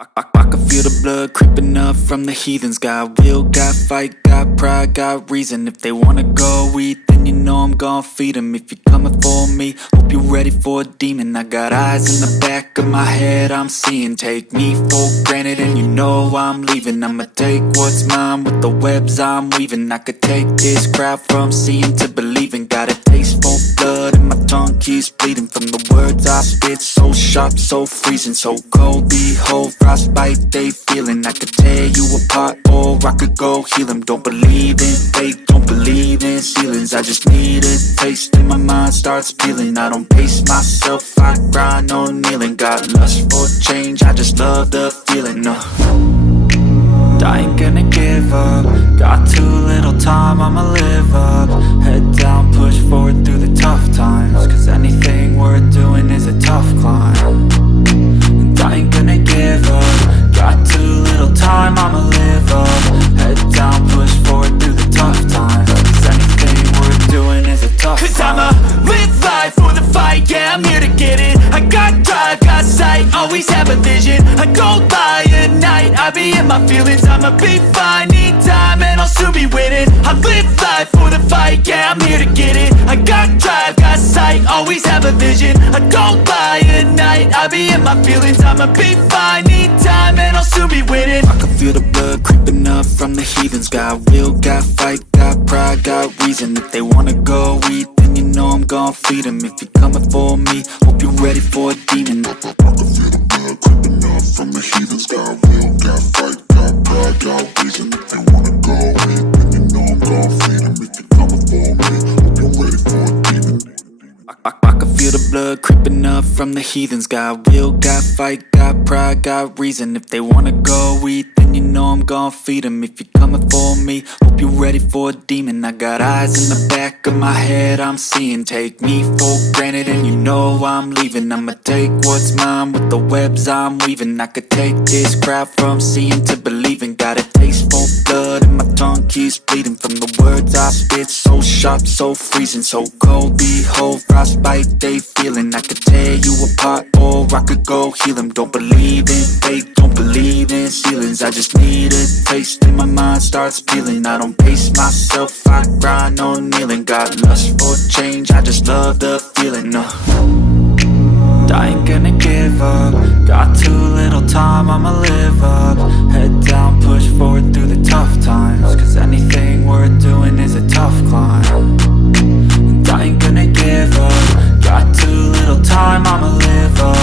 I can feel the blood creeping up from the heathens. Got will, got fight, got pride, got reason. If they wanna go eat, then you know I'm gon' feed them. If you're coming for me, hope you're ready for a demon. I got eyes in the back of my head, I'm seeing. Take me for granted and you know I'm leaving. I'ma take what's mine with the webs I'm weaving. I could take this crowd from seeing to believing. Got a taste for blood and my tongue keeps bleeding from the words I spit. So sharp, so freezing, so cold. Behold, frostbite they feeling. I could tear you apart or I could go heal them. Don't believe in fate, don't believe in ceilings. I just need a taste and my mind starts peeling. I don't pace myself, I grind on kneeling. Got lust for change, I just love the feeling. I ain't gonna give up. Got too little time, I'ma live up. Head down, push forward through the tough times. Cause anything worth doing is a tough climb. And I ain't gonna give up. Got too little time, I'ma live up. Head down, push forward through the tough times. Cause anything worth doing is a tough climb. Cause I'ma live life for the fight, yeah, I'm here to get it. I got drive, got sight, always have a vision. I go by at night, I be in my feelings. I'ma be fine, need time, and I'll soon be winning. I live life for the fight, yeah, I'm here to get it. I got drive, got sight, always have a vision. I go by at night, I be in my feelings. I'ma be fine, need time, and I'll soon be winning. I can feel the blood creeping up from the heathens. Got will, got fight, got pride, got reason. If they wanna go eat, then you know I'm gon' feed them. If you're coming for me, hope you're ready for a demon. I can feel the blood creeping up from the heathens. Got will, got fight, got pride, got reason. If they wanna go eat, then you know I'm gon' feed them. If you're coming for me, hope you're ready for a demon. I can feel the blood creeping up from the heathens. Got will, got fight, got pride, got reason. If they wanna go eat, then you know I'm gon' feed them. If you're coming for me, hope you're ready for a demon. I got eyes in the back of my head, I'm seeing. Take me for granted and you know I'm leaving. I'ma take what's mine with the webs I'm weaving. I could take this crowd from seeing to believing. Got a taste for blood and my tongue keeps bleeding from the words I spit. So sharp, so freezing, so cold. Behold, frostbite they feeling. I could tear you apart or I could go heal them. Don't believe in fate, don't believe in ceilings. I just need a taste and my mind starts peeling. I don't pace myself, I grind on kneeling. Got lust for change, I just love the feeling. I ain't gonna give up. Got too little time, I'ma live up. Head down, push forward through the tough times. Cause anything worth doing is a tough climb. And I ain't gonna give up. Got too little time, I'ma live up.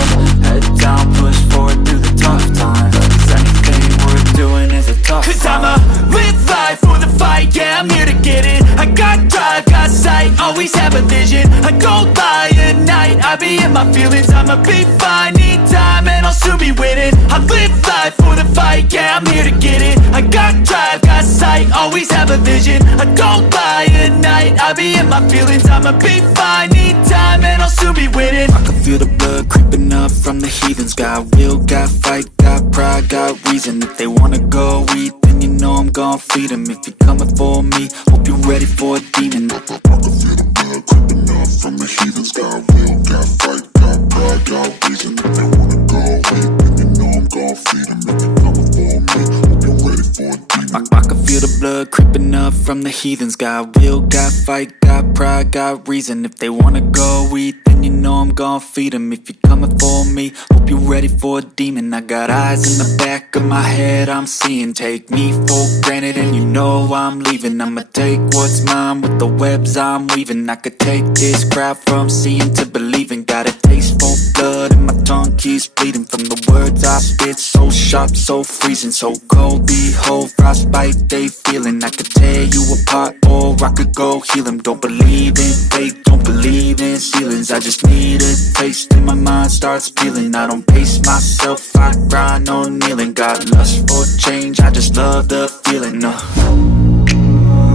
Head down, push forward through the tough times. Cause anything worth doing is a tough climb. Cause I'ma live life for the fight, yeah, I'm here to get it. I got drive, got sight, always have a vision. I go by at night, I be in my feelings. I'ma be fine, need time, and I'll soon be winning. I live life for the fight, yeah, I'm here to get it. I got drive, got sight, always have a vision. I go by at night, I be in my feelings. I'ma be fine, need time, and I'll soon be winning. I can feel the blood creeping up from the heathens. Got will, got fight, got pride, got reason. If they wanna go eat, then you know I'm gon' feed them. If you're coming for me, hope you're ready for a demon. I can feel the blood creeping up from the heathens. Got will, got fight, got pride, got reason. If they wanna go eat, then you know I'm gon' feed them. If you're coming for me, hope you're ready for a demon. I can feel the blood creeping up from the heathens. Got will, got fight, got pride, got reason. If they wanna go eat, then you know I'm gon' feed them. If you're coming for me, hope you're ready for a demon. I got eyes in the back of my head, I'm seeing. Take me for granted and you know I'm leaving. I'ma take what's mine with the webs I'm weaving. I could take this crowd from seeing to believing. Got a taste for blood and my tongue keeps bleeding from the words I spit. So sharp, so freezing, so cold. Behold, frostbite they feeling. I could tear you apart or I could go heal them. Don't believe in fate, don't believe in ceilings. I just need a taste and my mind starts peeling. I don't pace myself, I grind on kneeling. Got lust for change, I just love the feeling.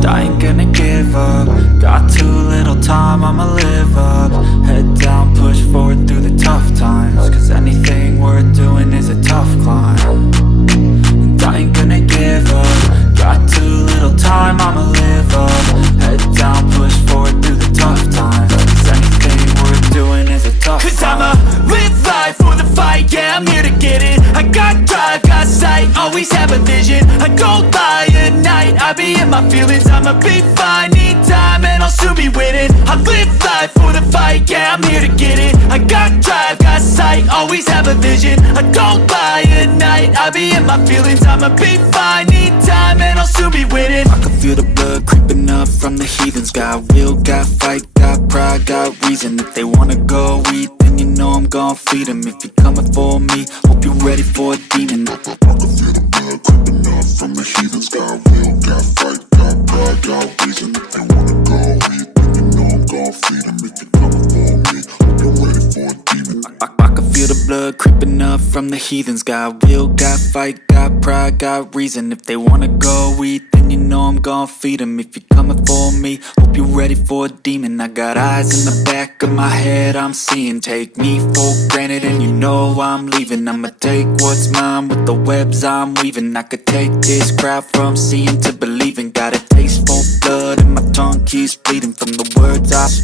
I ain't gonna give up. Got too little time, I'ma live up. Head down, push forward through the tough times. Cause anything worth doing is a tough climb. And I ain't gonna give up. Got too little time, I'ma live up. Head down, push forward through the tough times. Cause anything worth doing is a tough climb. Cause I'ma live life for the fight, yeah, I'm here to get it. I got drive, feelings, I'ma be fine. Need time and I'll soon be winning. I live life for the fight, yeah, I'm here to get it. I got drive, got sight, always have a vision. I don't lie at night, I be in my feelings, I'ma be fine. Need time and I'll soon be winning. I can feel the blood creeping up from the heathens. Got will, got fight, got pride, got reason. If they wanna go eat, then you know I'm gon' feed them. If you're coming for me, hope you're ready for a demon. I can feel the blood creeping up from the heathens. Got will, got fight, got pride, got reason. If they wanna go eat, then you know I'm gon' feed them. If you're coming for me, hope you're ready for a demon. I can feel the blood creeping up from the heathens. Got will, got fight, got pride, got reason. If they wanna go eat, then you know I'm gon' feed them. If you're coming for me, hope you're ready for a demon. I got eyes in the back of my head, I'm seeing. Take me for granted and you know I'm leaving. I'ma take what's mine with the webs I'm weaving. I could take this crowd from seeing to believing. Got a taste for blood and my tongue keeps bleeding from the words I speak.